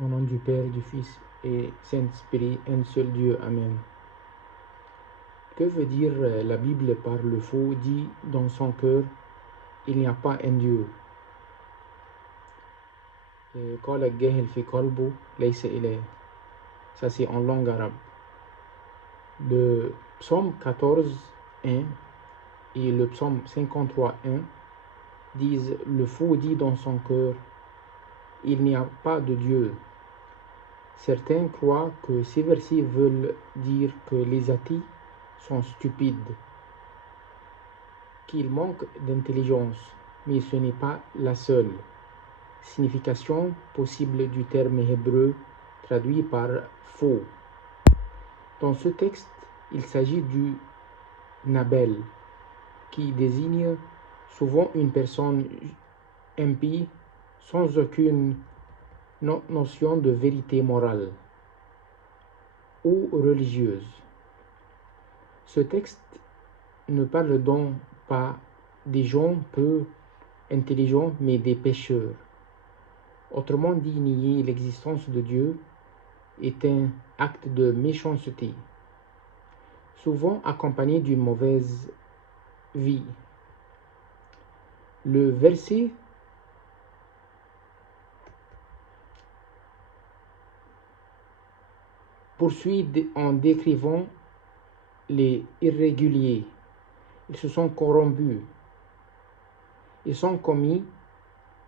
Au nom du Père, du Fils et Saint-Esprit, un seul Dieu. Amen. Que veut dire la Bible par le faux dit dans son cœur, il n'y a pas un Dieu. قال الجاهل في قلبه ليس إله. Ça c'est en langue arabe. Le psaume 14:1 et le psaume 53:1 disent le faux dit dans son cœur, il n'y a pas de Dieu. Certains croient que ces versets veulent dire que les athées sont stupides, qu'ils manquent d'intelligence, mais ce n'est pas la seule signification possible du terme hébreu traduit par faux. Dans ce texte, il s'agit du Nabel, qui désigne souvent une personne impie sans aucune notion de vérité morale ou religieuse. Ce texte ne parle donc pas des gens peu intelligents, mais des pécheurs. Autrement dit, nier l'existence de Dieu est un acte de méchanceté, souvent accompagné d'une mauvaise vie. Le verset poursuit en décrivant les irréguliers. Ils se sont corrompus. Ils ont commis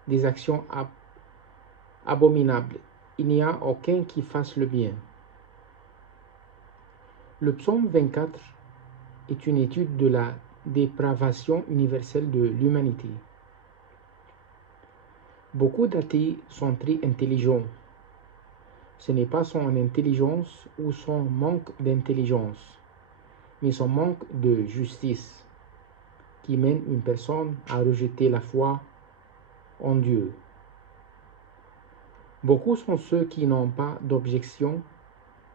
des actions abominables. Il n'y a aucun qui fasse le bien. Le psaume 24 est une étude de la dépravation universelle de l'humanité. Beaucoup d'athées sont très intelligents. Ce n'est pas son intelligence ou son manque d'intelligence, mais son manque de justice qui mène une personne à rejeter la foi en Dieu. Beaucoup sont ceux qui n'ont pas d'objection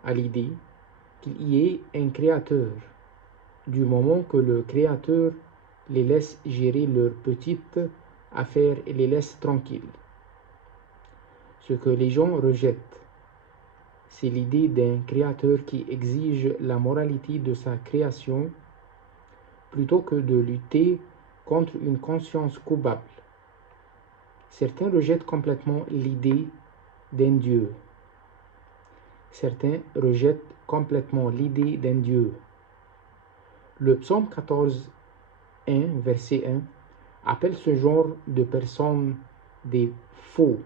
à l'idée qu'il y ait un créateur, du moment que le créateur les laisse gérer leurs petites affaires et les laisse tranquilles. Ce que les gens rejettent, c'est l'idée d'un créateur qui exige la moralité de sa création plutôt que de lutter contre une conscience coupable. Certains rejettent complètement l'idée d'un Dieu. Certains rejettent complètement l'idée d'un Dieu. Le psaume 14:1, verset 1, appelle ce genre de personnes des faux.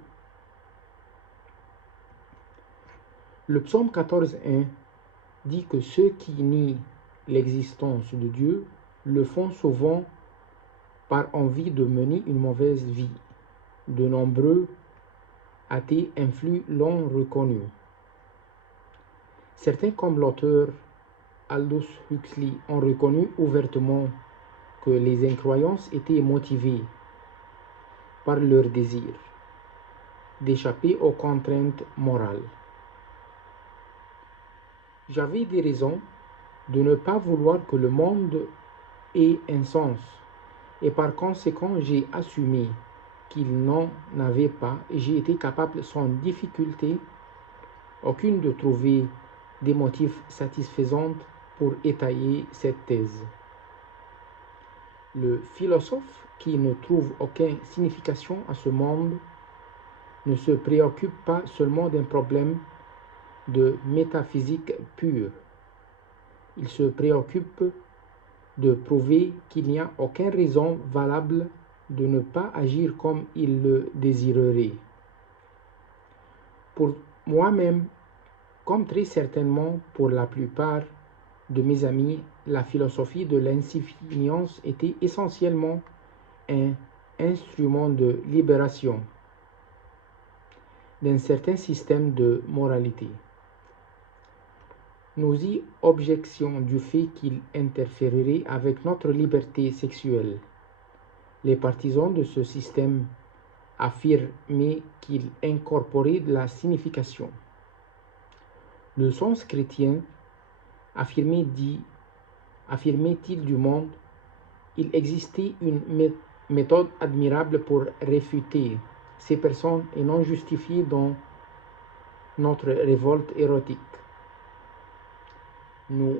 Le psaume 14:1 dit que ceux qui nient l'existence de Dieu le font souvent par envie de mener une mauvaise vie. De nombreux athées influents l'ont reconnu. Certains, comme l'auteur Aldous Huxley, ont reconnu ouvertement que les incroyances étaient motivées par leur désir d'échapper aux contraintes morales. J'avais des raisons de ne pas vouloir que le monde ait un sens, et par conséquent j'ai assumé qu'il n'en avait pas, et j'ai été capable sans difficulté aucune de trouver des motifs satisfaisants pour étayer cette thèse. Le philosophe qui ne trouve aucune signification à ce monde ne se préoccupe pas seulement d'un problème de métaphysique pure. Il se préoccupe de prouver qu'il n'y a aucune raison valable de ne pas agir comme il le désirerait. Pour moi-même, comme très certainement pour la plupart de mes amis, la philosophie de l'insuffisance était essentiellement un instrument de libération d'un certain système de moralité. Nous y objections du fait qu'il interférerait avec notre liberté sexuelle. Les partisans de ce système affirmaient qu'il incorporait de la signification. Le sens chrétien, affirmait-il du monde, il existait une méthode admirable pour réfuter ces personnes et non justifier dans notre révolte érotique. Nous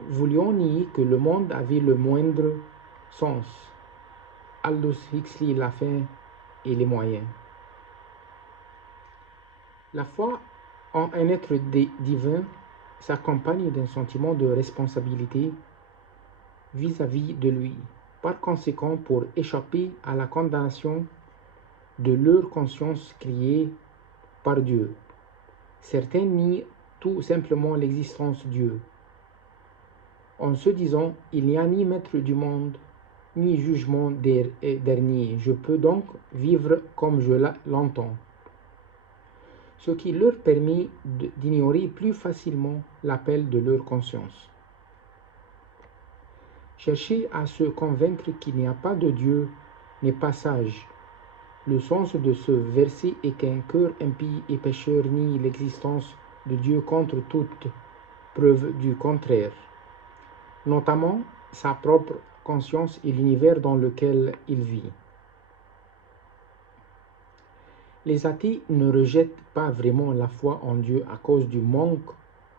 voulions nier que le monde avait le moindre sens. Aldous Huxley, la fin et les moyens. La foi en un être divin s'accompagne d'un sentiment de responsabilité vis-à-vis de lui. Par conséquent, pour échapper à la condamnation de leur conscience créée par Dieu, certains nient tout simplement l'existence de Dieu, en se disant « il n'y a ni maître du monde, ni jugement dernier, je peux donc vivre comme je l'entends », ce qui leur permet d'ignorer plus facilement l'appel de leur conscience. Chercher à se convaincre qu'il n'y a pas de Dieu n'est pas sage. Le sens de ce verset est qu'un cœur impie et pécheur nie l'existence de Dieu contre toute preuve du contraire, notamment sa propre conscience et l'univers dans lequel il vit. Les athées ne rejettent pas vraiment la foi en Dieu à cause du manque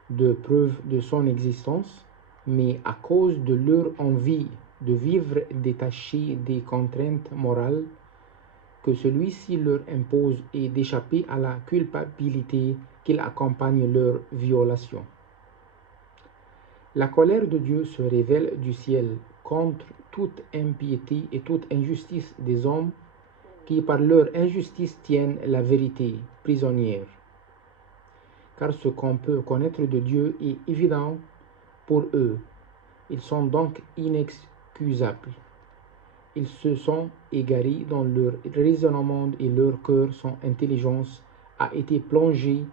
de preuves de son existence, mais à cause de leur envie de vivre détachés des contraintes morales que celui-ci leur impose et d'échapper à la culpabilité qui accompagne leur violation. La colère de Dieu se révèle du ciel contre toute impiété et toute injustice des hommes qui par leur injustice tiennent la vérité prisonnière. Car ce qu'on peut connaître de Dieu est évident pour eux. Ils sont donc inexcusables. Ils se sont égarés dans leur raisonnement et leur cœur, son intelligence a été plongée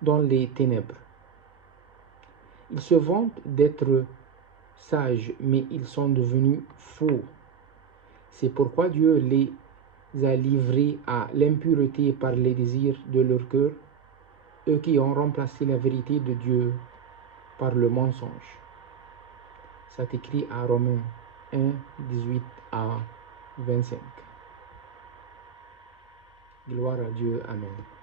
dans les ténèbres. Ils se vantent d'être sages, mais ils sont devenus fous. C'est pourquoi Dieu les a livrés à l'impureté par les désirs de leur cœur, eux qui ont remplacé la vérité de Dieu par le mensonge. C'est écrit à Romains 1, 18 à 25. Gloire à Dieu. Amen.